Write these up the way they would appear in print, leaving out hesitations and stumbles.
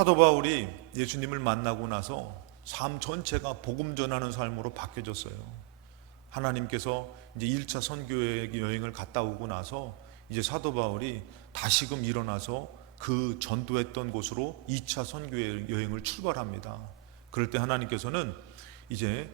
사도 바울이 예수님을 만나고 나서 삶 전체가 복음 전하는 삶으로 바뀌어졌어요. 하나님께서 이제 1차 선교 여행을 갔다 오고 나서 이제 사도 바울이 다시금 일어나서 그 전도했던 곳으로 2차 선교 여행을 출발합니다. 그럴 때 하나님께서는 이제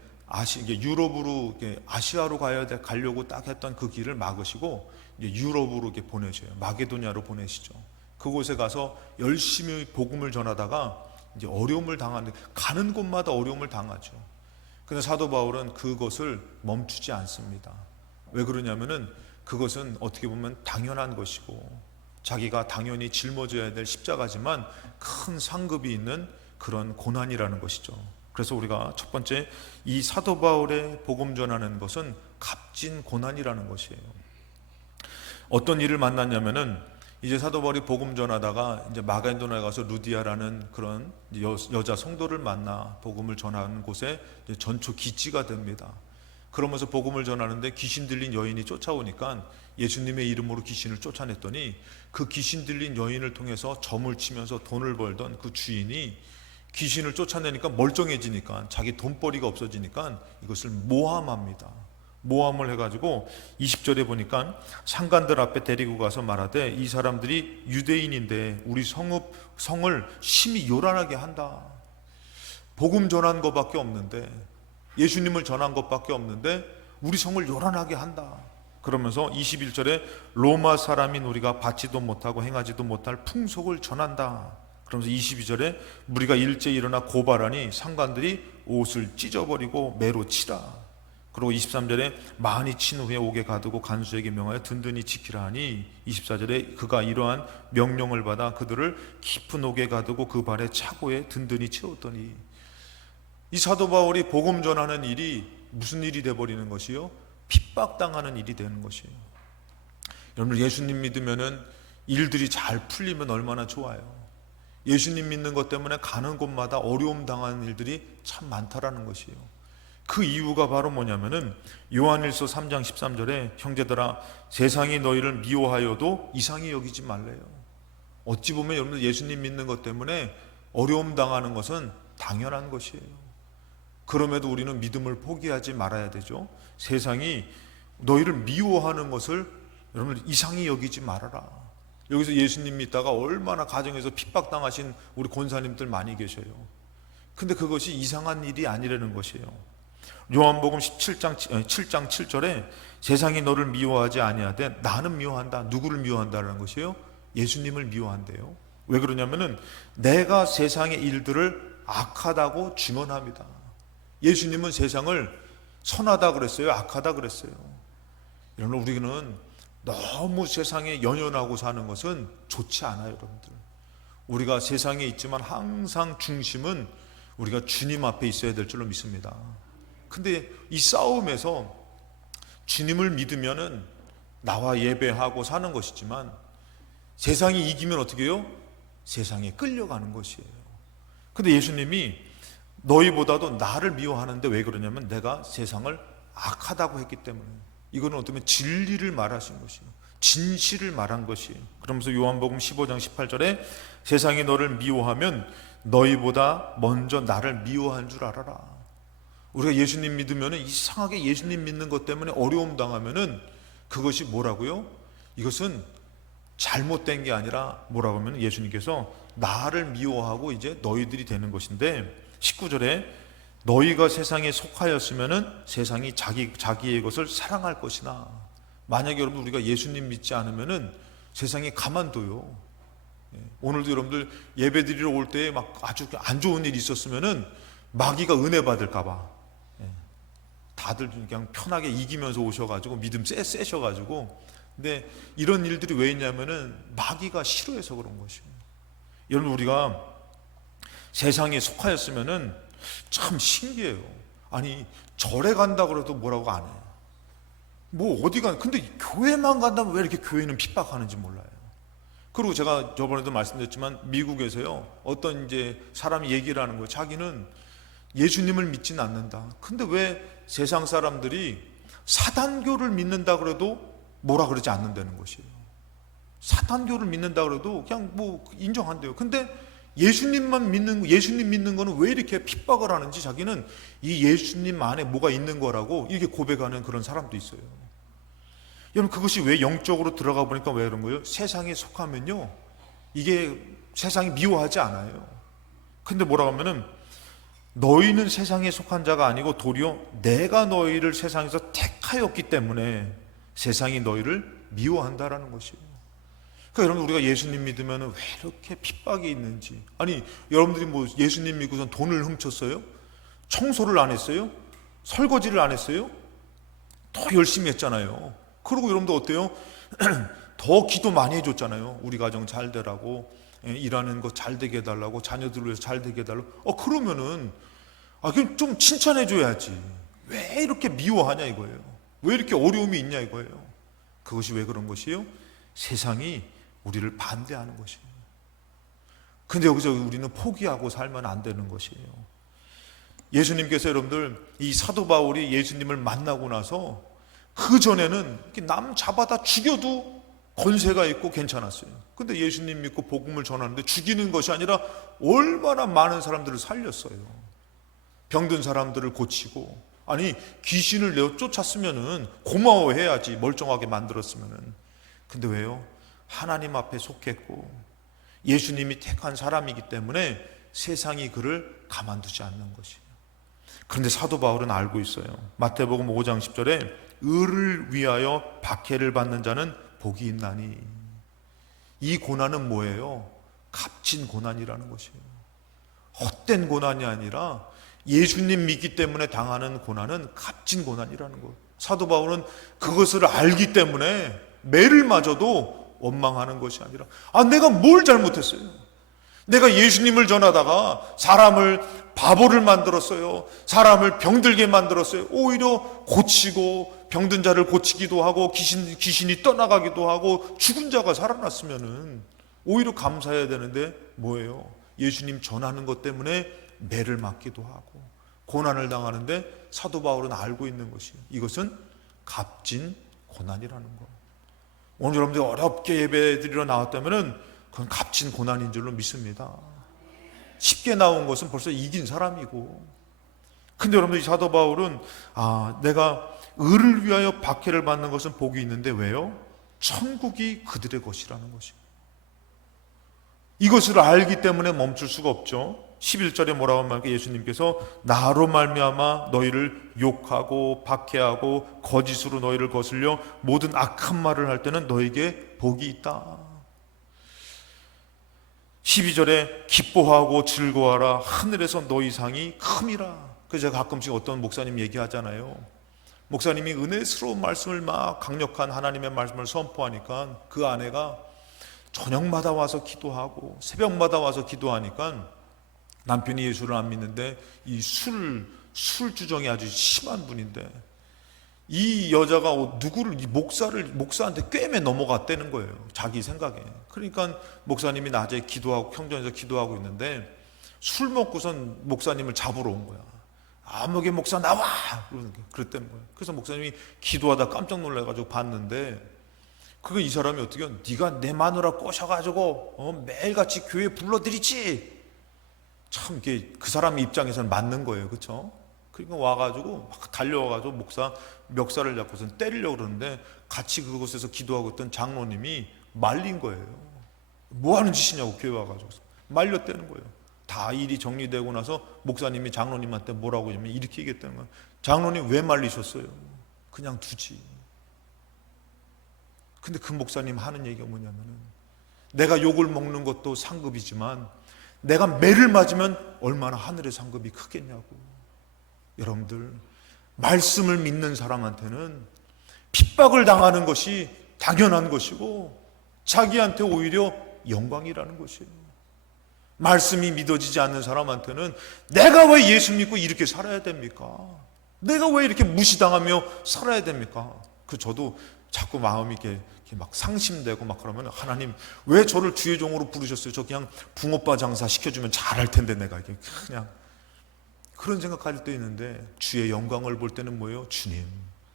유럽으로 아시아로 가려고 딱 했던 그 길을 막으시고 이제 유럽으로 보내셔요. 마게도냐로 보내시죠. 그곳에 가서 열심히 복음을 전하다가 이제 어려움을 당하는데 가는 곳마다 어려움을 당하죠. 근데 사도 바울은 그것을 멈추지 않습니다. 왜 그러냐면은 그것은 어떻게 보면 당연한 것이고 자기가 당연히 짊어져야 될 십자가지만 큰 상급이 있는 그런 고난이라는 것이죠. 그래서 우리가 첫 번째 이 사도 바울의 복음 전하는 것은 값진 고난이라는 것이에요. 어떤 일을 만났냐면은 이제 사도 바울이 복음 전하다가 이제 마게도냐에 가서 루디아라는 그런 여자 성도를 만나 복음을 전하는 곳에 전초 기지가 됩니다. 그러면서 복음을 전하는데 귀신 들린 여인이 쫓아오니까 예수님의 이름으로 귀신을 쫓아냈더니 그 귀신 들린 여인을 통해서 점을 치면서 돈을 벌던 그 주인이 귀신을 쫓아내니까 멀쩡해지니까 자기 돈벌이가 없어지니까 이것을 모함합니다. 모함을 해가지고 20절에 보니까 상관들 앞에 데리고 가서 말하되 이 사람들이 유대인인데 우리 성을 심히 요란하게 한다. 복음 전한 것밖에 없는데 예수님을 전한 것밖에 없는데 우리 성을 요란하게 한다. 그러면서 21절에 로마 사람인 우리가 받지도 못하고 행하지도 못할 풍속을 전한다. 그러면서 22절에 무리가 일제히 일어나 고발하니 상관들이 옷을 찢어버리고 매로 치라. 그리고 23절에 많이 친 후에 옥에 가두고 간수에게 명하여 든든히 지키라 하니 24절에 그가 이러한 명령을 받아 그들을 깊은 옥에 가두고 그 발에 차고에 든든히 채웠더니 이 사도 바울이 복음 전하는 일이 무슨 일이 되어버리는 것이요? 핍박당하는 일이 되는 것이에요. 여러분 예수님 믿으면은 일들이 잘 풀리면 얼마나 좋아요. 예수님 믿는 것 때문에 가는 곳마다 어려움 당하는 일들이 참 많다라는 것이에요. 그 이유가 바로 뭐냐면은 요한일서 3장 13절에 형제들아 세상이 너희를 미워하여도 이상히 여기지 말래요. 어찌 보면 여러분들 예수님 믿는 것 때문에 어려움 당하는 것은 당연한 것이에요. 그럼에도 우리는 믿음을 포기하지 말아야 되죠. 세상이 너희를 미워하는 것을 여러분 이상히 여기지 말아라. 여기서 예수님 믿다가 얼마나 가정에서 핍박당하신 우리 권사님들 많이 계셔요. 근데 그것이 이상한 일이 아니라는 것이에요. 요한복음 7장 7절에 세상이 너를 미워하지 아니하되 나는 미워한다. 누구를 미워한다는 것이에요? 예수님을 미워한대요. 왜 그러냐면은 내가 세상의 일들을 악하다고 증언합니다. 예수님은 세상을 선하다 그랬어요? 악하다 그랬어요? 여러분 우리는 너무 세상에 연연하고 사는 것은 좋지 않아요. 여러분들 우리가 세상에 있지만 항상 중심은 우리가 주님 앞에 있어야 될 줄로 믿습니다. 근데 이 싸움에서 주님을 믿으면은 나와 예배하고 사는 것이지만 세상이 이기면 어떻게 해요? 세상에 끌려가는 것이에요. 근데 예수님이 너희보다도 나를 미워하는데 왜 그러냐면 내가 세상을 악하다고 했기 때문에 이거는 어떻게 보면 진리를 말하신 것이에요. 진실을 말한 것이에요. 그러면서 요한복음 15장 18절에 세상이 너를 미워하면 너희보다 먼저 나를 미워한 줄 알아라. 우리가 예수님 믿으면 이상하게 예수님 믿는 것 때문에 어려움 당하면은 그것이 뭐라고요? 이것은 잘못된 게 아니라 뭐라고 하면 예수님께서 나를 미워하고 이제 너희들이 되는 것인데 19절에 너희가 세상에 속하였으면은 세상이 자기의 것을 사랑할 것이나 만약에 여러분 우리가 예수님 믿지 않으면은 세상이 가만둬요. 오늘도 여러분들 예배 드리러 올 때 막 아주 안 좋은 일이 있었으면은 마귀가 은혜 받을까봐 다들 그냥 편하게 이기면서 오셔가지고 믿음 세셔가지고 근데 이런 일들이 왜 있냐면은 마귀가 싫어해서 그런 것이에요. 여러분 우리가 세상에 속하였으면은 참 신기해요. 아니 절에 간다 그래도 뭐라고 안 해요. 뭐 어디 가 근데 교회만 간다면 왜 이렇게 교회는 핍박하는지 몰라요. 그리고 제가 저번에도 말씀드렸지만 미국에서요 어떤 이제 사람이 얘기를 하는 거예요. 자기는 예수님을 믿지는 않는다. 근데 왜 세상 사람들이 사단교를 믿는다 그래도 뭐라 그러지 않는다는 것이에요. 사단교를 믿는다 그래도 그냥 뭐 인정한대요. 근데 예수님 믿는 거는 왜 이렇게 핍박을 하는지 자기는 이 예수님 안에 뭐가 있는 거라고 이렇게 고백하는 그런 사람도 있어요. 여러분, 그것이 왜 영적으로 들어가 보니까 왜 그런 거예요? 세상에 속하면요, 이게 세상이 미워하지 않아요. 근데 뭐라고 하면은, 너희는 세상에 속한 자가 아니고 도리어 내가 너희를 세상에서 택하였기 때문에 세상이 너희를 미워한다라는 것이에요. 그러니까 여러분, 우리가 예수님 믿으면 왜 이렇게 핍박이 있는지. 아니, 여러분들이 뭐 예수님 믿고선 돈을 훔쳤어요? 청소를 안 했어요? 설거지를 안 했어요? 더 열심히 했잖아요. 그리고 여러분들 어때요? 더 기도 많이 해줬잖아요. 우리 가정 잘 되라고, 일하는 거 잘 되게 해달라고, 자녀들을 위해서 잘 되게 해달라고. 그러면은 그럼 좀 칭찬해줘야지. 왜 이렇게 미워하냐 이거예요. 왜 이렇게 어려움이 있냐 이거예요. 그것이 왜 그런 것이에요? 세상이 우리를 반대하는 것이에요. 근데 여기서 우리는 포기하고 살면 안 되는 것이에요. 예수님께서 여러분들, 이 사도 바울이 예수님을 만나고 나서 그 전에는 남 잡아다 죽여도 권세가 있고 괜찮았어요. 근데 예수님 믿고 복음을 전하는데 죽이는 것이 아니라 얼마나 많은 사람들을 살렸어요. 병든 사람들을 고치고, 아니 귀신을 내어 쫓았으면은 고마워해야지, 멀쩡하게 만들었으면은. 근데 왜요? 하나님 앞에 속했고 예수님이 택한 사람이기 때문에 세상이 그를 가만두지 않는 것이에요. 그런데 사도 바울은 알고 있어요. 마태복음 5장 10절에 의를 위하여 박해를 받는 자는 복이 있나니. 이 고난은 뭐예요? 값진 고난이라는 것이에요. 헛된 고난이 아니라 예수님 믿기 때문에 당하는 고난은 값진 고난이라는 것. 사도 바울은 그것을 알기 때문에 매를 맞아도 원망하는 것이 아니라, 내가 뭘 잘못했어요? 내가 예수님을 전하다가 사람을 바보를 만들었어요. 사람을 병들게 만들었어요. 오히려 고치고 병든 자를 고치기도 하고 귀신이 떠나가기도 하고 죽은 자가 살아났으면은 오히려 감사해야 되는데 뭐예요? 예수님 전하는 것 때문에 매를 맞기도 하고 고난을 당하는데 사도 바울은 알고 있는 것이에요. 이것은 값진 고난이라는 거. 오늘 여러분들이 어렵게 예배드리러 나왔다면은 그건 값진 고난인 줄로 믿습니다. 쉽게 나온 것은 벌써 이긴 사람이고. 근데 여러분들, 이 사도 바울은 내가 의를 위하여 박해를 받는 것은 복이 있는데 왜요? 천국이 그들의 것이라는 것이에요. 이것을 알기 때문에 멈출 수가 없죠. 11절에 뭐라고 하면 예수님께서 나로 말미암아 너희를 욕하고 박해하고 거짓으로 너희를 거슬려 모든 악한 말을 할 때는 너에게 복이 있다. 12절에 기뻐하고 즐거워하라 하늘에서 너희 상이 큼이라. 그래서 제가 가끔씩 어떤 목사님 얘기하잖아요. 목사님이 은혜스러운 말씀을 막 강력한 하나님의 말씀을 선포하니까 그 아내가 저녁마다 와서 기도하고 새벽마다 와서 기도하니까 남편이 예수를 안 믿는데 이 술주정이 아주 심한 분인데 이 여자가 목사한테 꿰매 넘어갔다는 거예요. 자기 생각에. 그러니까 목사님이 낮에 기도하고 평전에서 기도하고 있는데 술 먹고선 목사님을 잡으러 온 거야. 아무개 목사 나와! 그랬다는 거예요. 그래서 목사님이 기도하다 깜짝 놀라가지고 봤는데 그거 이 사람이 어떻게 해요? 네가 내 마누라 꼬셔가지고 매일같이 교회 불러드리지. 참 이게 그 사람 입장에서는 맞는 거예요. 그렇죠? 그러니까 와가지고 막 달려와가지고 멱살을 잡고선 때리려고 그러는데 같이 그곳에서 기도하고 있던 장로님이 말린 거예요. 뭐 하는 짓이냐고 교회 와가지고 말렸다는 거예요. 다 일이 정리되고 나서 목사님이 장로님한테 뭐라고 하면 이렇게 얘기했다는 거예요. 장로님 왜 말리셨어요? 그냥 두지. 근데 그 목사님 하는 얘기가 뭐냐면은 내가 욕을 먹는 것도 상급이지만 내가 매를 맞으면 얼마나 하늘의 상급이 크겠냐고. 여러분들, 말씀을 믿는 사람한테는 핍박을 당하는 것이 당연한 것이고 자기한테 오히려 영광이라는 것이에요. 말씀이 믿어지지 않는 사람한테는 내가 왜 예수 믿고 이렇게 살아야 됩니까? 내가 왜 이렇게 무시당하며 살아야 됩니까? 저도 자꾸 마음이 이렇게 막 상심되고 막 그러면 하나님 왜 저를 주의 종으로 부르셨어요? 저 그냥 붕어빠 장사 시켜주면 잘할 텐데 내가 이게 그냥 그런 생각할 때 있는데 주의 영광을 볼 때는 뭐예요? 주님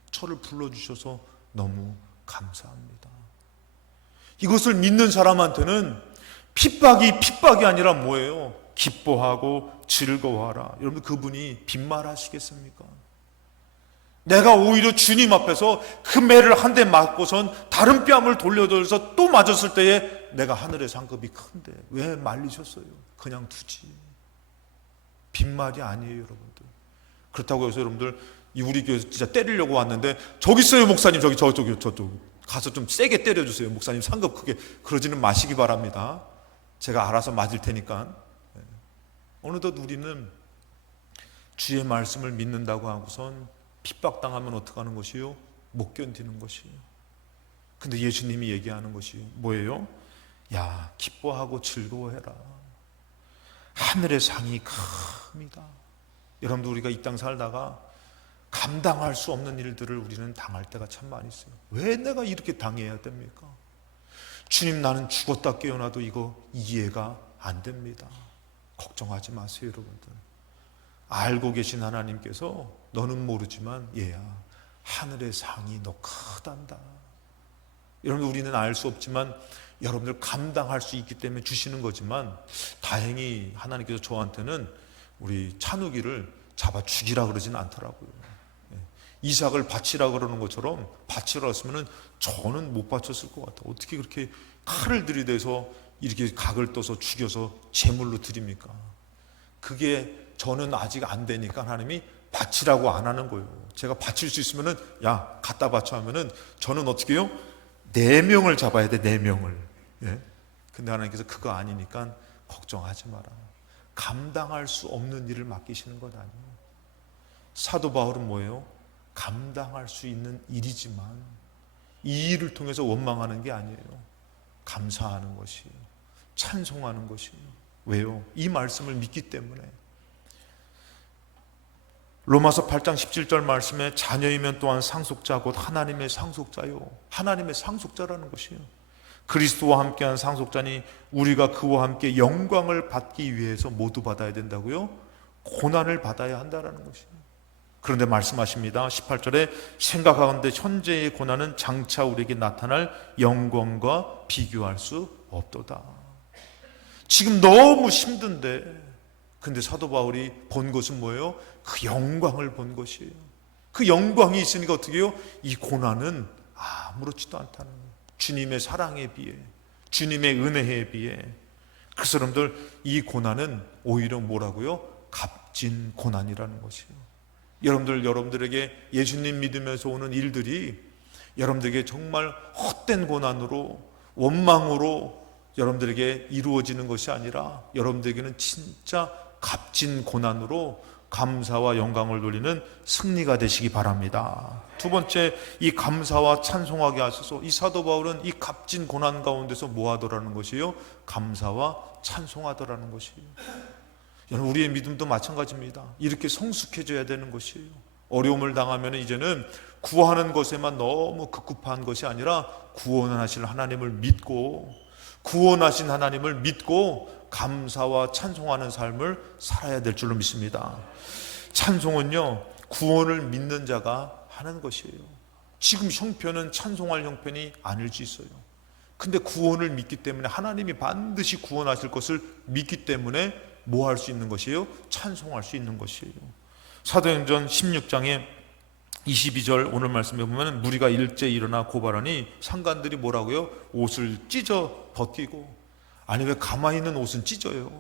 저를 불러주셔서 너무 감사합니다. 이것을 믿는 사람한테는 핍박이 아니라 뭐예요? 기뻐하고 즐거워하라. 여러분, 그분이 빈말하시겠습니까? 내가 오히려 주님 앞에서 그 매를 한 대 맞고선 다른 뺨을 돌려줘서 또 맞았을 때에 내가 하늘의 상급이 큰데 왜 말리셨어요? 그냥 두지. 빈말이 아니에요, 여러분들. 그렇다고 해서 여러분들 우리 교회 진짜 때리려고 왔는데 저기 있어요, 목사님. 저쪽 가서 좀 세게 때려주세요, 목사님. 상급 크게. 그러지는 마시기 바랍니다. 제가 알아서 맞을 테니까. 어느덧 우리는 주의 말씀을 믿는다고 하고선 핍박당하면 어떡하는 것이요? 못 견디는 것이에요. 근데 예수님이 얘기하는 것이 뭐예요? 야, 기뻐하고 즐거워해라. 하늘의 상이 큽니다. 여러분들, 우리가 이 땅 살다가 감당할 수 없는 일들을 우리는 당할 때가 참 많이 있어요. 왜 내가 이렇게 당해야 됩니까? 주님, 나는 죽었다 깨어나도 이거 이해가 안 됩니다. 걱정하지 마세요, 여러분들. 알고 계신 하나님께서 너는 모르지만 얘야, 하늘의 상이 너 크단다. 여러분, 우리는 알 수 없지만 여러분들 감당할 수 있기 때문에 주시는 거지만, 다행히 하나님께서 저한테는 우리 찬욱이를 잡아 죽이라 그러진 않더라고요. 이삭을 바치라 그러는 것처럼 바치라 했으면 저는 못 바쳤을 것 같아요. 어떻게 그렇게 칼을 들이대서 이렇게 각을 떠서 죽여서 제물로 드립니까? 그게 저는 아직 안 되니까 하나님이 바치라고 안 하는 거예요. 제가 바칠 수 있으면은 야, 갖다 바쳐 하면은 저는 어떻게 해요? 4명을 잡아야 돼, 4명을. 예? 근데 하나님께서 그거 아니니까 걱정하지 마라. 감당할 수 없는 일을 맡기시는 것 아니에요. 사도 바울은 뭐예요? 감당할 수 있는 일이지만 이 일을 통해서 원망하는 게 아니에요. 감사하는 것이에요. 찬송하는 것이에요. 왜요? 이 말씀을 믿기 때문에. 로마서 8장 17절 말씀에 자녀이면 또한 상속자 곧 하나님의 상속자요. 하나님의 상속자라는 것이에요. 그리스도와 함께한 상속자니 우리가 그와 함께 영광을 받기 위해서 모두 받아야 된다고요? 고난을 받아야 한다라는 것이에요. 그런데 말씀하십니다. 18절에 생각하건대 현재의 고난은 장차 우리에게 나타날 영광과 비교할 수 없도다. 지금 너무 힘든데, 근데 사도 바울이 본 것은 뭐예요? 그 영광을 본 것이에요. 그 영광이 있으니까 어떻게 해요? 이 고난은 아무렇지도 않다는 거예요. 주님의 사랑에 비해, 주님의 은혜에 비해. 그래서 여러분들, 이 고난은 오히려 뭐라고요? 값진 고난이라는 것이에요. 여러분들에게 예수님 믿으면서 오는 일들이 여러분들에게 정말 헛된 고난으로, 원망으로 여러분들에게 이루어지는 것이 아니라 여러분들에게는 진짜 값진 고난으로 감사와 영광을 돌리는 승리가 되시기 바랍니다. 두 번째, 이 감사와 찬송하게 하소서. 이 사도 바울은 이 값진 고난 가운데서 뭐 하더라는 것이에요? 감사와 찬송하더라는 것이에요. 여러분, 우리의 믿음도 마찬가지입니다. 이렇게 성숙해져야 되는 것이에요. 어려움을 당하면 이제는 구하는 것에만 너무 급급한 것이 아니라 구원하실 하나님을 믿고, 구원하신 하나님을 믿고 감사와 찬송하는 삶을 살아야 될 줄로 믿습니다. 찬송은요, 구원을 믿는 자가 하는 것이에요. 지금 형편은 찬송할 형편이 아닐 수 있어요. 근데 구원을 믿기 때문에, 하나님이 반드시 구원하실 것을 믿기 때문에 뭐 할 수 있는 것이에요? 찬송할 수 있는 것이에요. 사도행전 16장에 22절 오늘 말씀에 보면 무리가 일제 일어나 고발하니 상관들이 뭐라고요? 옷을 찢어 벗기고. 아니, 왜 가만히 있는 옷은 찢어요?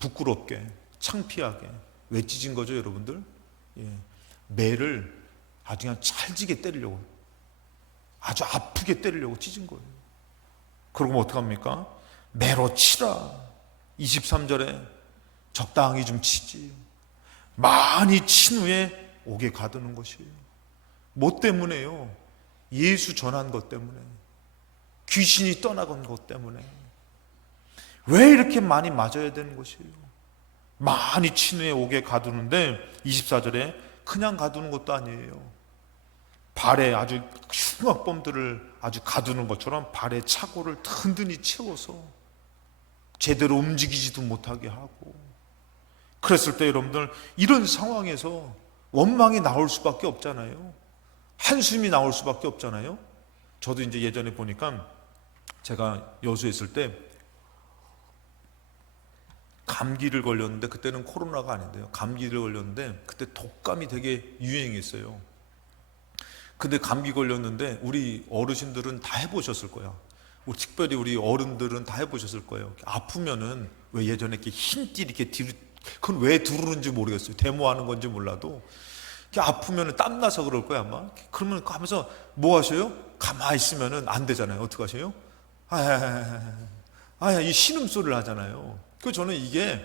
부끄럽게, 창피하게. 왜 찢은 거죠, 여러분들? 매를 아주 그냥 찰지게 때리려고, 아주 아프게 때리려고 찢은 거예요. 그러고 어떡합니까? 매로 치라. 23절에 적당히 좀 치지. 많이 친 후에 옥에 가두는 것이에요. 뭐 때문에요? 예수 전한 것 때문에, 귀신이 떠나간 것 때문에. 왜 이렇게 많이 맞아야 되는 것이에요? 많이 친 후에 옥에 가두는데 24절에 그냥 가두는 것도 아니에요. 발에 아주 흉악범들을 아주 가두는 것처럼 발에 차고를 든든히 채워서 제대로 움직이지도 못하게 하고. 그랬을 때 여러분들, 이런 상황에서 원망이 나올 수밖에 없잖아요. 한숨이 나올 수밖에 없잖아요. 저도 이제 예전에 보니까 제가 여수에 있을 때 감기를 걸렸는데, 그때는 코로나가 아닌데요, 감기를 걸렸는데 그때 독감이 되게 유행했어요. 근데 감기 걸렸는데 우리 어르신들은 다 해보셨을 거야. 특별히 우리 어른들은 다 해보셨을 거예요. 아프면은 왜 예전에 이렇게 흰띠 이렇게 뒤로, 그건 왜 두르는지 모르겠어요. 데모하는 건지 몰라도 이렇게 아프면은 땀나서 그럴 거야 아마. 그러면 하면서 뭐 하셔요? 가만히 있으면은 안 되잖아요. 어떻게 하셔요? 이 신음소리를 하잖아요. 그래서 저는 이게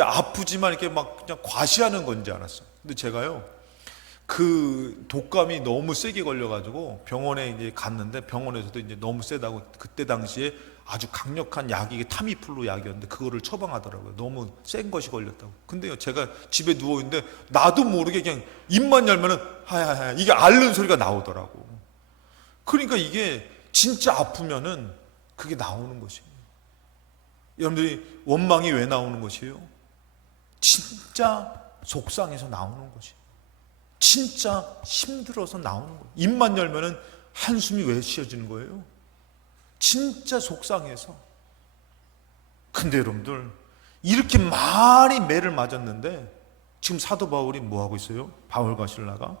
아프지만 이렇게 막 그냥 과시하는 건지 알았어요. 근데 제가요, 그 독감이 너무 세게 걸려가지고 병원에 이제 갔는데, 병원에서도 이제 너무 세다고, 그때 당시에 아주 강력한 약이, 이게 타미플루 약이었는데 그거를 처방하더라고요. 너무 센 것이 걸렸다고. 근데요, 제가 집에 누워 있는데 나도 모르게 그냥 입만 열면은 하야하야 이게 앓는 소리가 나오더라고. 그러니까 이게 진짜 아프면은 그게 나오는 것이에요. 여러분들이 원망이 왜 나오는 것이에요? 진짜 속상해서 나오는 것이에요. 진짜 힘들어서 나오는 거예요. 입만 열면은 한숨이 왜 쉬어지는 거예요? 진짜 속상해서. 근데 여러분들, 이렇게 많이 매를 맞았는데 지금 사도 바울이 뭐 하고 있어요? 바울과 실라가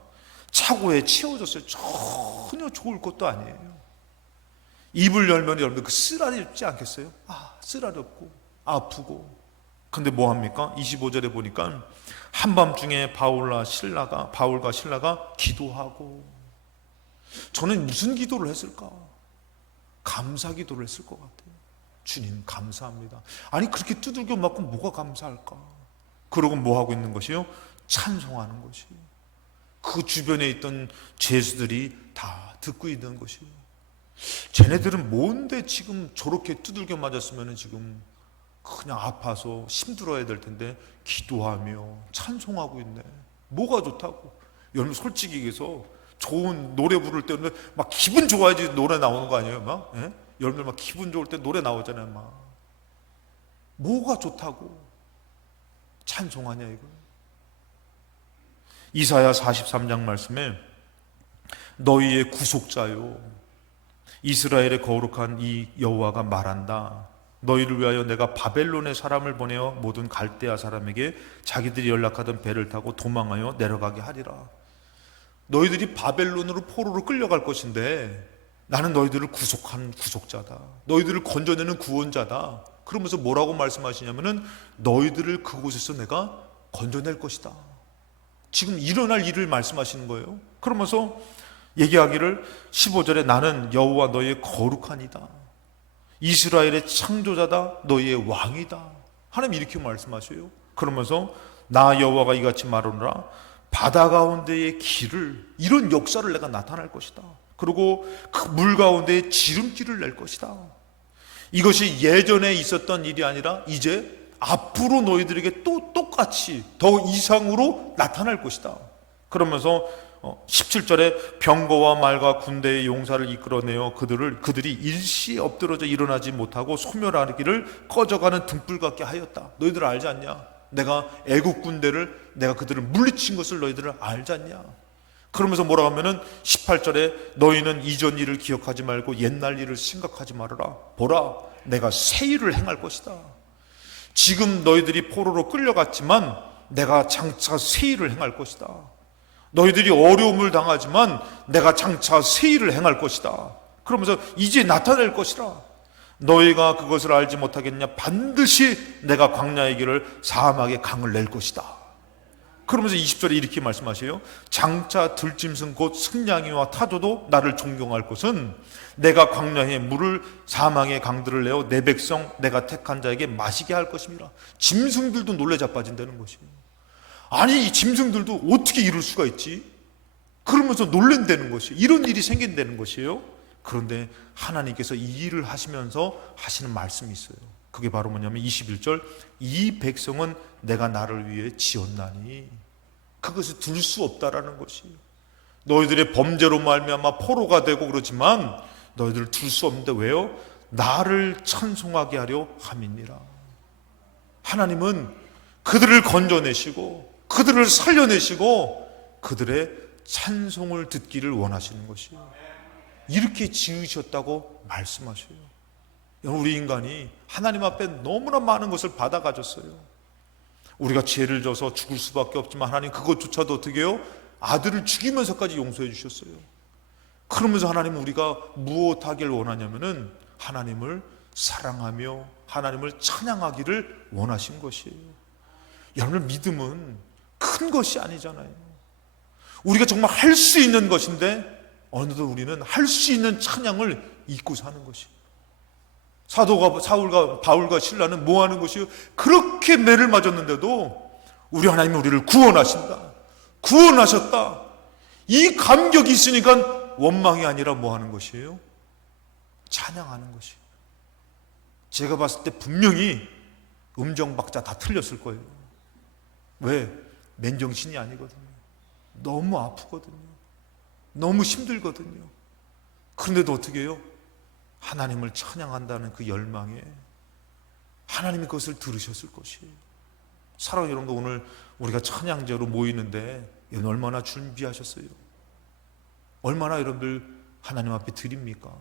차고에 치워졌어요. 전혀 좋을 것도 아니에요. 입을 열면 여러분들 그 쓰라리지 않겠어요? 쓰라렸고 아프고. 근데 뭐 합니까? 25절에 보니까 한밤중에 바울과 신라가 기도하고. 저는 무슨 기도를 했을까? 감사 기도를 했을 것 같아요. 주님 감사합니다. 아니 그렇게 두들겨 맞고 뭐가 감사할까? 그러고 뭐 하고 있는 것이요? 찬송하는 것이요. 그 주변에 있던 죄수들이 다 듣고 있는 것이요. 쟤네들은 뭔데 지금 저렇게 두들겨 맞았으면 지금 그냥 아파서 힘들어야 될 텐데 기도하며 찬송하고 있네. 뭐가 좋다고? 여러분 솔직히 얘기해서 좋은 노래 부를 때는 막 기분 좋아야지 노래 나오는 거 아니에요? 막 예? 여러분들 막 기분 좋을 때 노래 나오잖아요. 막 뭐가 좋다고 찬송하냐 이거. 이사야 43장 말씀에 너희의 구속자요 이스라엘의 거룩한 이 여호와가 말한다. 너희를 위하여 내가 바벨론의 사람을 보내어 모든 갈대아 사람에게 자기들이 연락하던 배를 타고 도망하여 내려가게 하리라. 너희들이 바벨론으로 포로로 끌려갈 것인데 나는 너희들을 구속한 구속자다. 너희들을 건져내는 구원자다. 그러면서 뭐라고 말씀하시냐면은 너희들을 그곳에서 내가 건져낼 것이다. 지금 일어날 일을 말씀하시는 거예요. 그러면서 얘기하기를 15절에 나는 여호와 너희의 거룩하니다. 이스라엘의 창조자다. 너희의 왕이다. 하나님 이렇게 말씀하셔요. 그러면서 나 여호와가 이같이 말하노라. 바다 가운데의 길을, 이런 역사를 내가 나타낼 것이다. 그리고 그 물 가운데에 지름길을 낼 것이다. 이것이 예전에 있었던 일이 아니라 이제 앞으로 너희들에게 또 똑같이 더 이상으로 나타날 것이다. 그러면서 17절에 병거와 말과 군대의 용사를 이끌어내어 그들이 일시에 엎드러져 일어나지 못하고 소멸하기를 꺼져가는 등불 같게 하였다. 너희들 알지 않냐? 내가 애국 군대를, 내가 그들을 물리친 것을 너희들은 알지 않냐? 그러면서 뭐라고 하면은 18절에 너희는 이전 일을 기억하지 말고 옛날 일을 생각하지 말아라. 보라, 내가 새 일을 행할 것이다. 지금 너희들이 포로로 끌려갔지만 내가 장차 새 일을 행할 것이다. 너희들이 어려움을 당하지만 내가 장차 새 일을 행할 것이다. 그러면서 이제 나타낼 것이라. 너희가 그것을 알지 못하겠냐? 반드시 내가 광야의 길을 사막의 강을 낼 것이다. 그러면서 20절에 이렇게 말씀하세요. 장차 들짐승 곧 승냥이와 타조도 나를 존경할 것은 내가 광야의 물을 사망의 강들을 내어 내 백성 내가 택한 자에게 마시게 할 것입니다. 짐승들도 놀래 자빠진다는 것이에요. 아니 이 짐승들도 어떻게 이럴 수가 있지? 그러면서 놀랜다는 것이에요. 이런 일이 생긴다는 것이에요. 그런데 하나님께서 이 일을 하시면서 하시는 말씀이 있어요. 그게 바로 뭐냐면 21절 이 백성은 내가 나를 위해 지었나니 그것을 둘 수 없다라는 것이에요. 너희들의 범죄로 말미암아 포로가 되고 그러지만 너희들을 둘 수 없는데 왜요? 나를 찬송하게 하려 함이니라. 하나님은 그들을 건져내시고 그들을 살려내시고 그들의 찬송을 듣기를 원하시는 것이에요. 이렇게 지으셨다고 말씀하셔요. 우리 인간이 하나님 앞에 너무나 많은 것을 받아 가졌어요. 우리가 죄를 져서 죽을 수밖에 없지만 하나님 그것조차도 어떻게 해요? 아들을 죽이면서까지 용서해 주셨어요. 그러면서 하나님은 우리가 무엇하길 원하냐면은 하나님을 사랑하며 하나님을 찬양하기를 원하신 것이에요. 여러분, 믿음은 큰 것이 아니잖아요. 우리가 정말 할 수 있는 것인데 어느덧 우리는 할 수 있는 찬양을 잊고 사는 것이에요. 사울과 바울과 신라는 뭐 하는 것이요? 그렇게 매를 맞았는데도 우리 하나님이 우리를 구원하신다, 구원하셨다, 이 감격이 있으니까 원망이 아니라 뭐 하는 것이에요? 찬양하는 것이에요. 제가 봤을 때 분명히 음정박자 다 틀렸을 거예요. 왜? 맨정신이 아니거든요. 너무 아프거든요. 너무 힘들거든요. 그런데도 어떻게 해요? 하나님을 찬양한다는 그 열망에 하나님이 그것을 들으셨을 것이에요. 사랑하는 여러분들, 오늘 우리가 찬양제로 모이는데 이건 얼마나 준비하셨어요? 얼마나 여러분들 하나님 앞에 드립니까?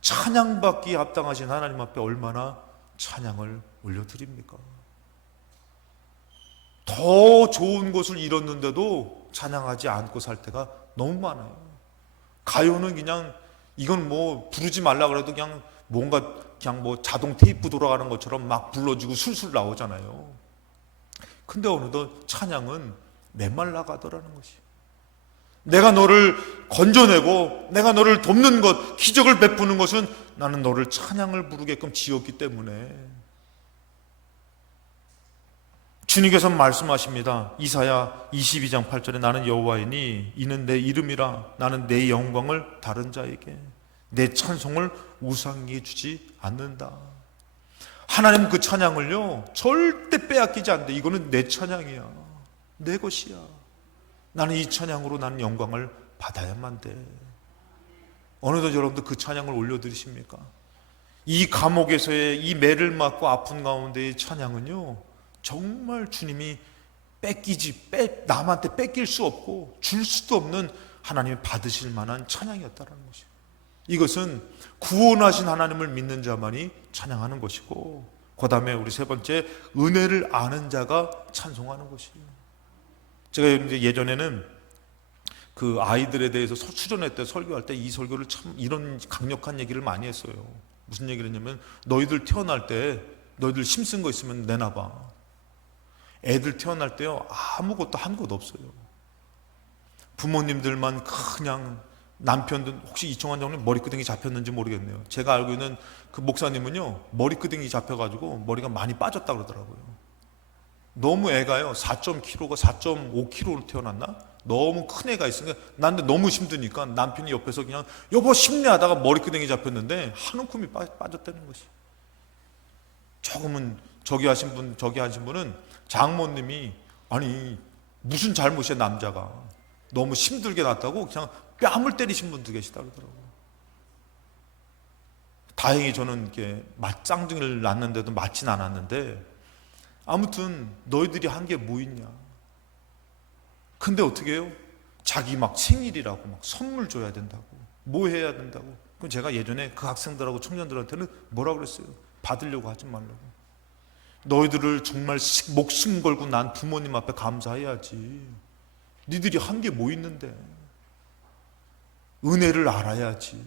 찬양받기에 합당하신 하나님 앞에 얼마나 찬양을 올려드립니까? 더 좋은 것을 잃었는데도 찬양하지 않고 살 때가 너무 많아요. 가요는 그냥 이건 뭐 부르지 말라 그래도 그냥 뭔가 그냥 뭐 자동 테이프 돌아가는 것처럼 막 불러주고 술술 나오잖아요. 근데 어느덧 찬양은 메말라 가더라는 것이에요. 내가 너를 건져내고 내가 너를 돕는 것, 기적을 베푸는 것은 나는 너를 찬양을 부르게끔 지었기 때문에. 주님께서 말씀하십니다. 이사야 22장 8절에 나는 여호와이니 이는 내 이름이라. 나는 내 영광을 다른 자에게, 내 찬송을 우상에게 주지 않는다. 하나님 그 찬양을요 절대 빼앗기지 않는다. 이거는 내 찬양이야, 내 것이야. 나는 이 찬양으로 나는 영광을 받아야만 돼. 어느덧 여러분들 그 찬양을 올려드리십니까? 이 감옥에서의 이 매를 맞고 아픈 가운데의 찬양은요 정말 주님이 남한테 뺏길 수 없고 줄 수도 없는 하나님이 받으실 만한 찬양이었다는 것이에요. 이것은 구원하신 하나님을 믿는 자만이 찬양하는 것이고, 그 다음에 우리 세 번째, 은혜를 아는 자가 찬송하는 것이에요. 제가 이제 예전에는 그 아이들에 대해서 수련회 때 설교할 때 이 설교를 참 이런 강력한 얘기를 많이 했어요. 무슨 얘기를 했냐면, 너희들 태어날 때 너희들 힘쓴 거 있으면 내놔봐. 애들 태어날 때요 아무것도 한 것 없어요. 부모님들만 그냥, 남편들, 혹시 이청환 장로님 머리끄댕이 잡혔는지 모르겠네요. 제가 알고 있는 그 목사님은요 머리끄댕이 잡혀가지고 머리가 많이 빠졌다 그러더라고요. 너무 애가요 4.kg가 4.5kg로 태어났나? 너무 큰 애가 있으니까 나한테 너무 힘드니까 남편이 옆에서 그냥 여보 힘내하다가 머리끄댕이 잡혔는데 한 움큼이 빠졌다는 것이. 조금은 저기 하신 분은 장모님이 아니 무슨 잘못이야, 남자가 너무 힘들게 났다고 그냥 뺨을 때리신 분도 계시다 그러더라고요. 다행히 저는 이렇게 쌍둥이를 낳는데도 맞진 않았는데, 아무튼 너희들이 한 게 뭐 있냐. 근데 어떻게 해요? 자기 막 생일이라고 막 선물 줘야 된다고, 뭐 해야 된다고. 그럼 제가 예전에 그 학생들하고 청년들한테는 뭐라 그랬어요? 받으려고 하지 말라고. 너희들을 정말 목숨 걸고 난 부모님 앞에 감사해야지. 니들이 한 게 뭐 있는데. 은혜를 알아야지.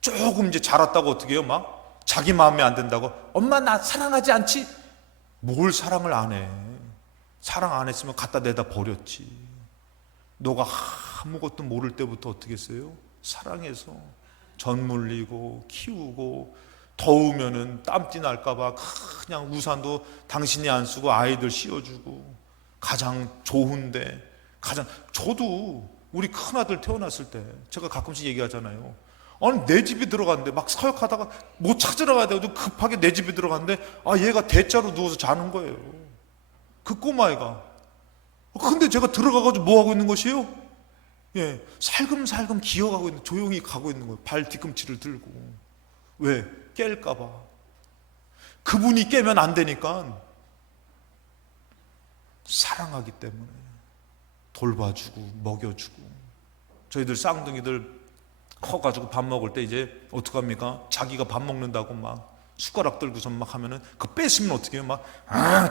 조금 이제 자랐다고 어떻게 해요? 막 자기 마음에 안 든다고 엄마 나 사랑하지 않지? 뭘 사랑을 안 해. 사랑 안 했으면 갖다 내다 버렸지. 너가 아무것도 모를 때부터 어떻게 했어요? 사랑해서 전 물리고 키우고, 더우면은 땀띠 날까봐 그냥 우산도 당신이 안 쓰고 아이들 씌워주고, 가장 좋은데 저도 우리 큰아들 태어났을 때 제가 가끔씩 얘기하잖아요. 아니 내 집에 들어갔는데 막 사역하다가 뭐 찾으러 가야 되고 급하게 내 집에 들어갔는데 얘가 대자로 누워서 자는 거예요. 그 꼬마애가. 근데 제가 들어가가지고 뭐 하고 있는 것이에요? 살금살금 기어가고 있는, 조용히 가고 있는 거예요. 발 뒤꿈치를 들고. 왜? 깰까봐. 그분이 깨면 안 되니까 사랑하기 때문에 돌봐주고 먹여주고. 저희들 쌍둥이들 커가지고 밥 먹을 때 이제 어떡합니까? 자기가 밥 먹는다고 막 숟가락 들고서 막 하면은 그 뺏으면 어떻게 해요? 막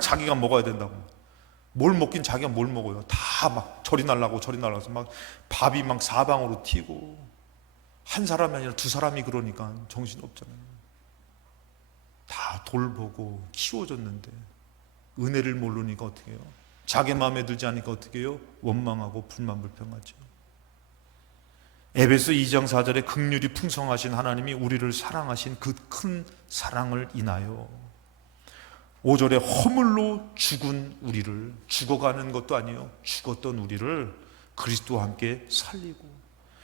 자기가 먹어야 된다고. 뭘 먹긴 자기가 뭘 먹어요. 다 막 저리 날라고 저리 날라서 막 밥이 막 사방으로 튀고, 한 사람이 아니라 두 사람이 그러니까 정신없잖아요. 다 돌보고 키워줬는데 은혜를 모르니까 어떻게 해요? 자기 마음에 들지 않으니까 어떻게 해요? 원망하고 불만불평하죠. 에베소 2장 4절에 긍휼이 풍성하신 하나님이 우리를 사랑하신 그 큰 사랑을 인하여 5절에 허물로 죽은 우리를, 죽어가는 것도 아니에요, 죽었던 우리를 그리스도와 함께 살리고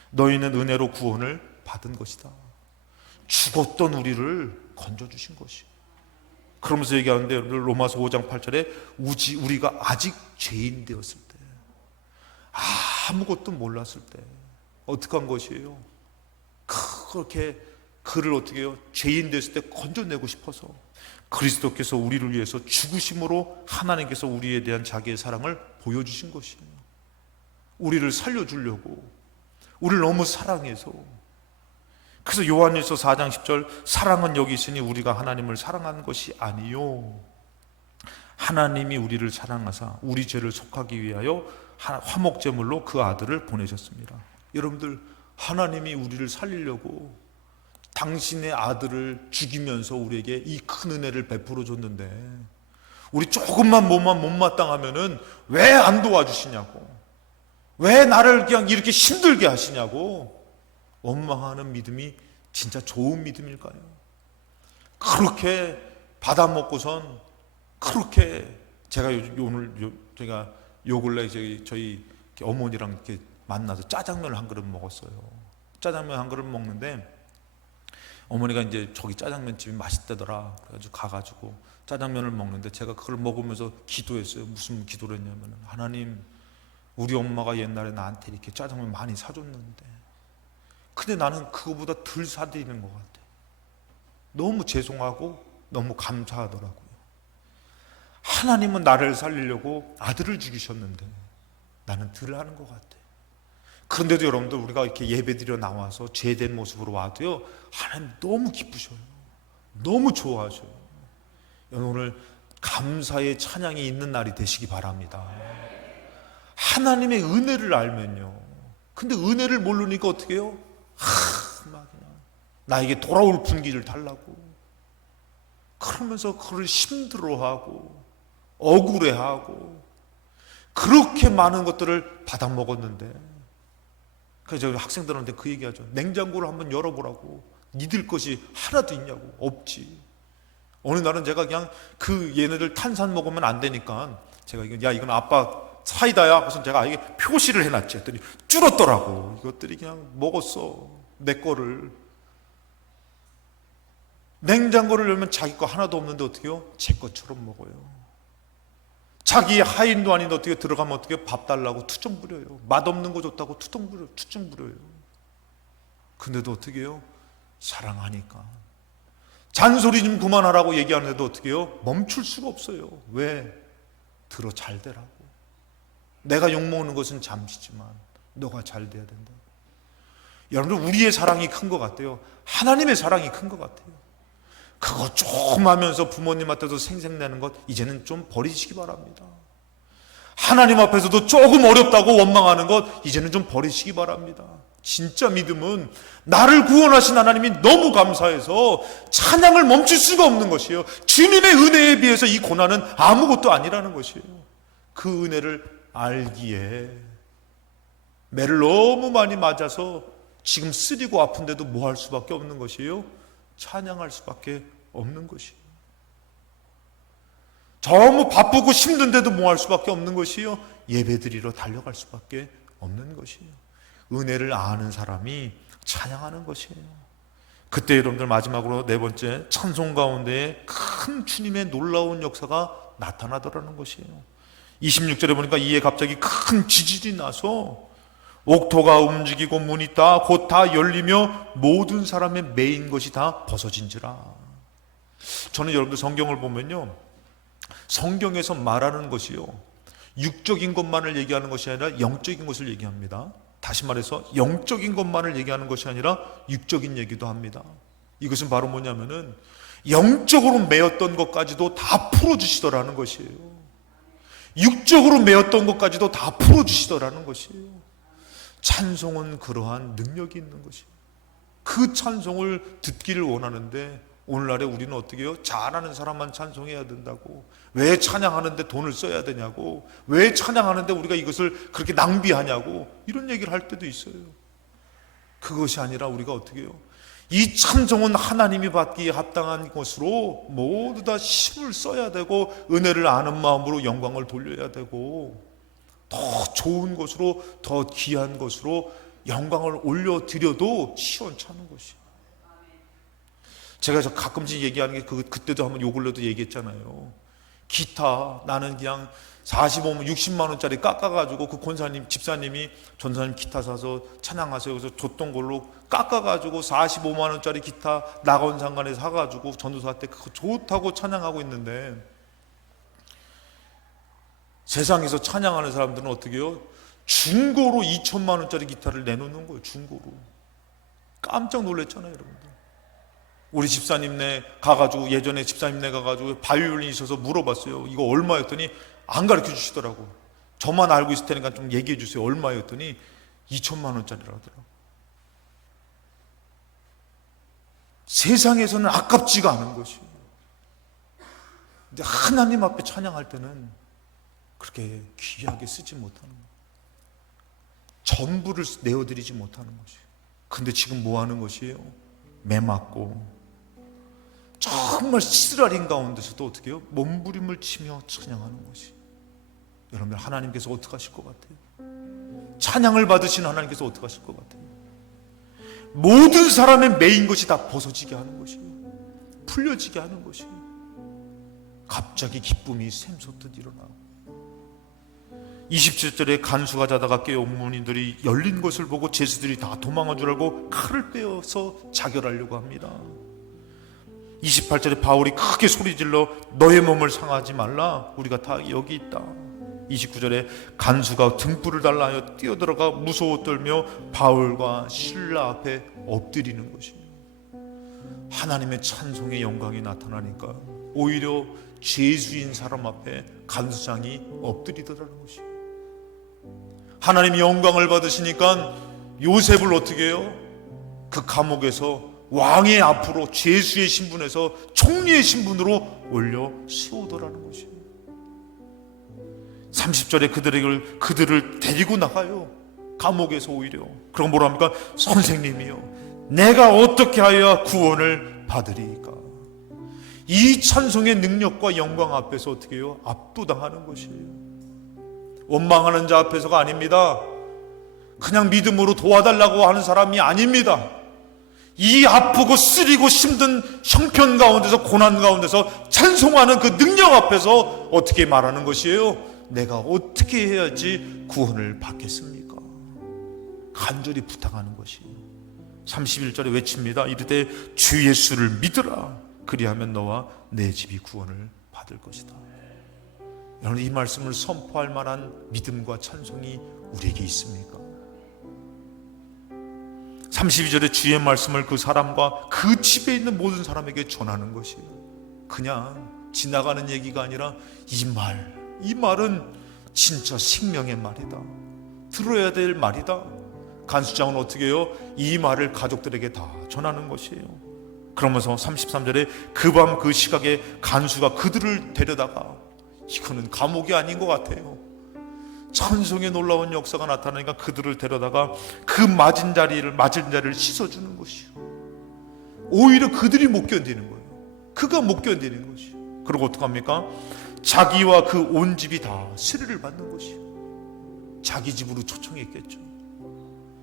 너희는 은혜로 구원을 받은 것이다. 죽었던 우리를 건져주신 것이에요. 그러면서 얘기하는데 로마서 5장 8절에 우리가 아직 죄인 되었을 때, 아무것도 몰랐을 때 어떻게 한 것이에요? 그렇게 그를 어떻게 해요? 죄인 됐을 때 건져내고 싶어서 그리스도께서 우리를 위해서 죽으심으로 하나님께서 우리에 대한 자기의 사랑을 보여주신 것이에요. 우리를 살려주려고, 우리를 너무 사랑해서. 그래서 요한일서 4장 10절 사랑은 여기 있으니 우리가 하나님을 사랑한 것이 아니요 하나님이 우리를 사랑하사 우리 죄를 속하기 위하여 화목제물로 그 아들을 보내셨습니다. 여러분들, 하나님이 우리를 살리려고 당신의 아들을 죽이면서 우리에게 이 큰 은혜를 베풀어 줬는데, 우리 조금만 몸만 못마땅하면은 왜 안 도와주시냐고, 왜 나를 그냥 이렇게 힘들게 하시냐고 원망하는 믿음이 진짜 좋은 믿음일까요? 그렇게 받아먹고선 그렇게 제가 오늘 제가 요 근래 저희 어머니랑 이렇게 만나서 짜장면을 한 그릇 먹었어요. 짜장면 한 그릇 먹는데 어머니가 이제 저기 짜장면 집이 맛있다더라. 그래가지고 가가지고 짜장면을 먹는데 제가 그걸 먹으면서 기도했어요. 무슨 기도를 했냐면, 하나님, 우리 엄마가 옛날에 나한테 이렇게 짜장면 많이 사줬는데 근데 나는 그거보다 덜 사드리는 것 같아. 너무 죄송하고 너무 감사하더라고요. 하나님은 나를 살리려고 아들을 죽이셨는데 나는 덜 하는 것 같아. 그런데도 여러분들, 우리가 이렇게 예배드려 나와서 죄된 모습으로 와도요, 하나님 너무 기쁘셔요. 너무 좋아하셔요. 오늘 감사의 찬양이 있는 날이 되시기 바랍니다. 하나님의 은혜를 알면요. 근데 은혜를 모르니까 어떻게 해요? 막 그냥 나에게 돌아올 분기를 달라고 그러면서 그를 힘들어하고 억울해하고 그렇게 많은 것들을 받아먹었는데, 그래서 저희 학생들한테 그 얘기하죠. 냉장고를 한번 열어보라고. 니들 것이 하나도 있냐고. 없지. 어느 날은 제가 그냥 얘네들 탄산 먹으면 안 되니까 제가 이건 아빠 사이다야. 그래서 제가 이게 표시를 해놨지. 했더니 줄었더라고. 이것들이 그냥 먹었어. 내 거를. 냉장고를 열면 자기 거 하나도 없는데 어떻게 해요? 제 것처럼 먹어요. 자기 하인도 아닌데 어떻게 들어가면 어떻게 밥 달라고 투정 부려요. 맛없는 거 줬다고 투정 부려요. 근데도 어떻게 해요? 사랑하니까. 잔소리 좀 그만하라고 얘기하는데도 어떻게 해요? 멈출 수가 없어요. 왜? 들어 잘 되라고. 내가 욕먹는 것은 잠시지만 너가 잘 돼야 된다. 여러분들, 우리의 사랑이 큰 것 같아요? 하나님의 사랑이 큰 것 같아요? 그거 조금 하면서 부모님한테도 생색내는 것 이제는 좀 버리시기 바랍니다. 하나님 앞에서도 조금 어렵다고 원망하는 것 이제는 좀 버리시기 바랍니다. 진짜 믿음은 나를 구원하신 하나님이 너무 감사해서 찬양을 멈출 수가 없는 것이에요. 주님의 은혜에 비해서 이 고난은 아무것도 아니라는 것이에요. 그 은혜를 알기에 매를 너무 많이 맞아서 지금 쓰리고 아픈데도 뭐 할 수밖에 없는 것이에요? 찬양할 수밖에 없는 것이에요. 너무 바쁘고 힘든데도 뭐 할 수밖에 없는 것이에요? 예배드리러 달려갈 수밖에 없는 것이에요. 은혜를 아는 사람이 찬양하는 것이에요. 그때 여러분들, 마지막으로 네 번째, 찬송 가운데 큰 주님의 놀라운 역사가 나타나더라는 것이에요. 26절에 보니까 이에 갑자기 큰 지진이 나서 옥토가 움직이고 문이 곧 다 열리며 모든 사람의 매인 것이 다 벗어진지라. 저는 여러분들 성경을 보면요, 성경에서 말하는 것이요, 육적인 것만을 얘기하는 것이 아니라 영적인 것을 얘기합니다. 다시 말해서 영적인 것만을 얘기하는 것이 아니라 육적인 얘기도 합니다. 이것은 바로 뭐냐면은 영적으로 매였던 것까지도 다 풀어주시더라는 것이에요. 육적으로 매였던 것까지도 다 풀어주시더라는 것이에요. 찬송은 그러한 능력이 있는 것이에요. 그 찬송을 듣기를 원하는데 오늘날에 우리는 어떻게 해요? 잘하는 사람만 찬송해야 된다고, 왜 찬양하는데 돈을 써야 되냐고, 왜 찬양하는데 우리가 이것을 그렇게 낭비하냐고, 이런 얘기를 할 때도 있어요. 그것이 아니라 우리가 어떻게 해요? 이 찬송은 하나님이 받기에 합당한 것으로 모두 다 힘을 써야 되고, 은혜를 아는 마음으로 영광을 돌려야 되고, 더 좋은 것으로, 더 귀한 것으로 영광을 올려드려도 시원찮은 것이. 제가 가끔씩 얘기하는 게 그때도 한번 요 근래도 얘기했잖아요. 기타 나는 그냥 45만 60만 원짜리 깎아가지고 그 권사님 집사님이 전사님 기타 사서 찬양하세요 그래서 줬던 걸로 깎아가지고 45만 원짜리 기타 낙원상관에 사가지고 전도사 때 그거 좋다고 찬양하고 있는데, 세상에서 찬양하는 사람들은 어떻게 해요? 중고로 2천만 원짜리 기타를 내놓는 거예요. 중고로. 깜짝 놀랐잖아요, 여러분들. 우리 집사님네 가가지고, 예전에 집사님네 가가지고 바이올린이 있어서 물어봤어요. 이거 얼마였더니 안 가르쳐 주시더라고. 저만 알고 있을 테니까 좀 얘기해 주세요. 얼마였더니 2천만 원짜리라더라고. 세상에서는 아깝지가 않은 것이에요. 근데 하나님 앞에 찬양할 때는 그렇게 귀하게 쓰지 못하는 거예요. 전부를 내어드리지 못하는 것이에요. 근데 지금 뭐 하는 것이에요? 매맞고 정말 시스라린 가운데서도 어떻게 해요? 몸부림을 치며 찬양하는 것이. 여러분, 하나님께서 어떻게 하실 것 같아요? 찬양을 받으신 하나님께서 어떻게 하실 것 같아요? 모든 사람의 매인 것이 다 벗어지게 하는 것이에요. 풀려지게 하는 것이에요. 갑자기 기쁨이 샘솟듯 일어나고, 27절에 간수가 자다가 깨어 문인들이 열린 것을 보고 제수들이 다 도망한 줄 알고 칼을 빼어서 자결하려고 합니다. 28절에 바울이 크게 소리질러 너의 몸을 상하지 말라, 우리가 다 여기 있다. 29절에 간수가 등불을 달라 하여 뛰어들어가 무서워 떨며 바울과 실라 앞에 엎드리는 것이에요. 하나님의 찬송의 영광이 나타나니까 오히려 죄수인 사람 앞에 간수장이 엎드리더라는 것이에요. 하나님이 영광을 받으시니까 요셉을 어떻게 해요? 그 감옥에서 왕의 앞으로 죄수의 신분에서 총리의 신분으로 올려 세우더라는 것이에요. 30절에 그들을 데리고 나가요. 감옥에서 오히려. 그럼 뭐라 합니까? 선생님이요, 내가 어떻게 하여야 구원을 받으리이까? 이 찬송의 능력과 영광 앞에서 어떻게 해요? 압도당하는 것이에요. 원망하는 자 앞에서가 아닙니다. 그냥 믿음으로 도와달라고 하는 사람이 아닙니다. 이 아프고 쓰리고 힘든 형편 가운데서, 고난 가운데서 찬송하는 그 능력 앞에서 어떻게 말하는 것이에요? 내가 어떻게 해야지 구원을 받겠습니까? 간절히 부탁하는 것이에요. 31절에 외칩니다. 이르되 주 예수를 믿으라, 그리하면 너와 내 집이 구원을 받을 것이다. 여러분, 이 말씀을 선포할 만한 믿음과 찬송이 우리에게 있습니까? 32절에 주의 말씀을 그 사람과 그 집에 있는 모든 사람에게 전하는 것이에요. 그냥 지나가는 얘기가 아니라 이 말은 진짜 생명의 말이다. 들어야 될 말이다. 간수장은 어떻게 해요? 이 말을 가족들에게 다 전하는 것이에요. 그러면서 33절에 그 밤 그 시각에 간수가 그들을 데려다가, 이거는 감옥이 아닌 것 같아요. 찬송의 놀라운 역사가 나타나니까 그들을 데려다가 그 맞은 자리를 씻어주는 것이요. 오히려 그들이 못 견디는 거예요. 그가 못 견디는 것이요. 그리고 어떡합니까? 자기와 그 온 집이 다 세례를 받는 것이요. 자기 집으로 초청했겠죠.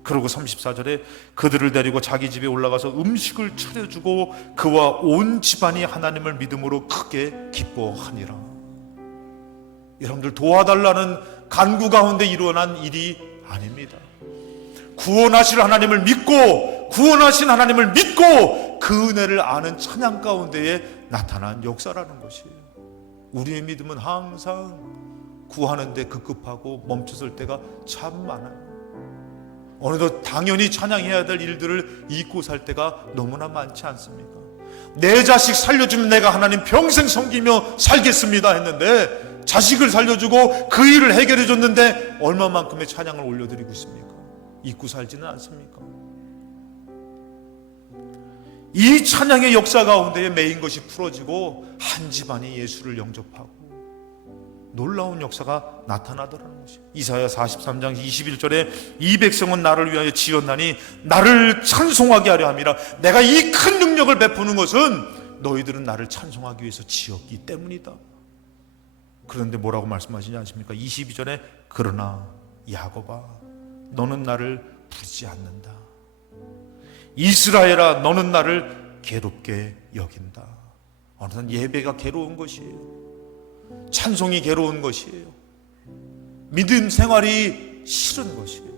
그리고 34절에 그들을 데리고 자기 집에 올라가서 음식을 차려주고 그와 온 집안이 하나님을 믿음으로 크게 기뻐하니라. 여러분들, 도와달라는 간구 가운데 일어난 일이 아닙니다. 구원하실 하나님을 믿고, 구원하신 하나님을 믿고 그 은혜를 아는 찬양 가운데에 나타난 역사라는 것이에요. 우리의 믿음은 항상 구하는데 급급하고 멈춰설 때가 참 많아요. 어느덧 당연히 찬양해야 될 일들을 잊고 살 때가 너무나 많지 않습니까? 내 자식 살려주면 내가 하나님 평생 섬기며 살겠습니다 했는데, 자식을 살려주고 그 일을 해결해 줬는데 얼마만큼의 찬양을 올려드리고 있습니까? 잊고 살지는 않습니까? 이 찬양의 역사 가운데에 매인 것이 풀어지고 한 집안이 예수를 영접하고 놀라운 역사가 나타나더라는 것이에요. 이사야 43장 21절에 이 백성은 나를 위하여 지었나니 나를 찬송하게 하려 함이라. 내가 이 큰 능력을 베푸는 것은 너희들은 나를 찬송하기 위해서 지었기 때문이다. 그런데 뭐라고 말씀하시지 않습니까? 22절에 그러나 야곱아 너는 나를 부르지 않는다. 이스라엘아 너는 나를 괴롭게 여긴다. 어느덧 예배가 괴로운 것이에요. 찬송이 괴로운 것이에요. 믿음 생활이 싫은 것이에요.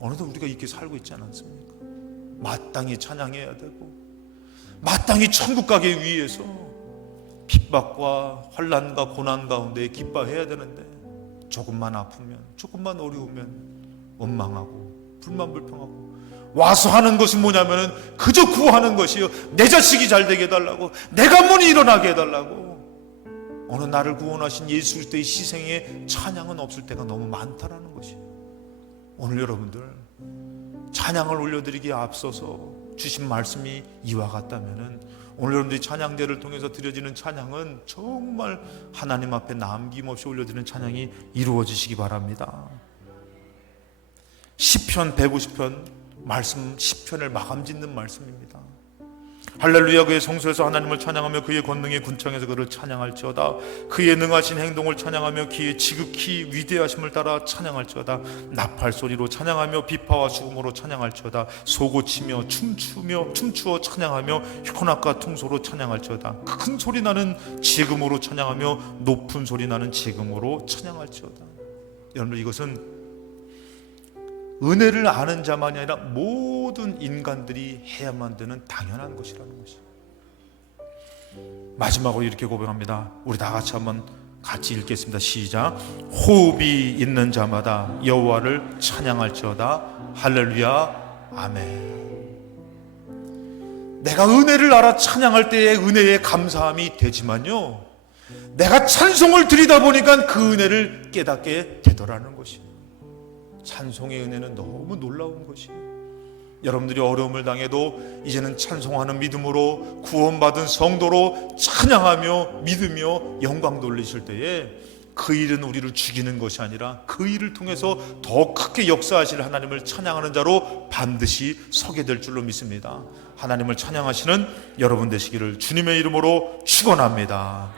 어느덧 우리가 이렇게 살고 있지 않습니까? 마땅히 찬양해야 되고 마땅히 천국 가기 위해서 핍박과 환난과 고난 가운데 기뻐해야 되는데, 조금만 아프면, 조금만 어려우면 원망하고 불만불평하고 와서 하는 것은 뭐냐면은 그저 구하는 것이요. 내 자식이 잘 되게 해달라고, 내 가문이 일어나게 해달라고. 어느 나를 구원하신 예수 그리스도의 희생에 찬양은 없을 때가 너무 많다라는 것이에요. 오늘 여러분들 찬양을 올려드리기에 앞서서 주신 말씀이 이와 같다면은 오늘 여러분들이 찬양대를 통해서 드려지는 찬양은 정말 하나님 앞에 남김없이 올려드리는 찬양이 이루어지시기 바랍니다. 시편 150편 말씀, 시편을 마감 짓는 말씀입니다. 할렐루야. 그의 성소에서 하나님을 찬양하며 그의 권능의 군창에서 그를 찬양할지어다. 그의 능하신 행동을 찬양하며 그의 지극히 위대하심을 따라 찬양할지어다. 나팔 소리로 찬양하며 비파와 수금으로 찬양할지어다. 소고치며 춤추어 찬양하며 현악과 퉁소로 찬양할지어다. 큰 소리 나는 지금으로 찬양하며 높은 소리 나는 지금으로 찬양할지어다. 여러분, 이것은 은혜를 아는 자만이 아니라 모든 인간들이 해야만 되는 당연한 것이라는 것이에요. 마지막으로 이렇게 고백합니다. 우리 다 같이 한번 같이 읽겠습니다. 시작. 호흡이 있는 자마다 여호와를 찬양할지어다. 할렐루야. 아멘. 내가 은혜를 알아 찬양할 때에 은혜에 감사함이 되지만요, 내가 찬송을 드리다 보니까 그 은혜를 깨닫게 되더라는 것이에요. 찬송의 은혜는 너무 놀라운 것이에요. 여러분들이 어려움을 당해도 이제는 찬송하는 믿음으로 구원받은 성도로 찬양하며 믿으며 영광 돌리실 때에 그 일은 우리를 죽이는 것이 아니라 그 일을 통해서 더 크게 역사하실 하나님을 찬양하는 자로 반드시 서게 될 줄로 믿습니다. 하나님을 찬양하시는 여러분 되시기를 주님의 이름으로 축원합니다.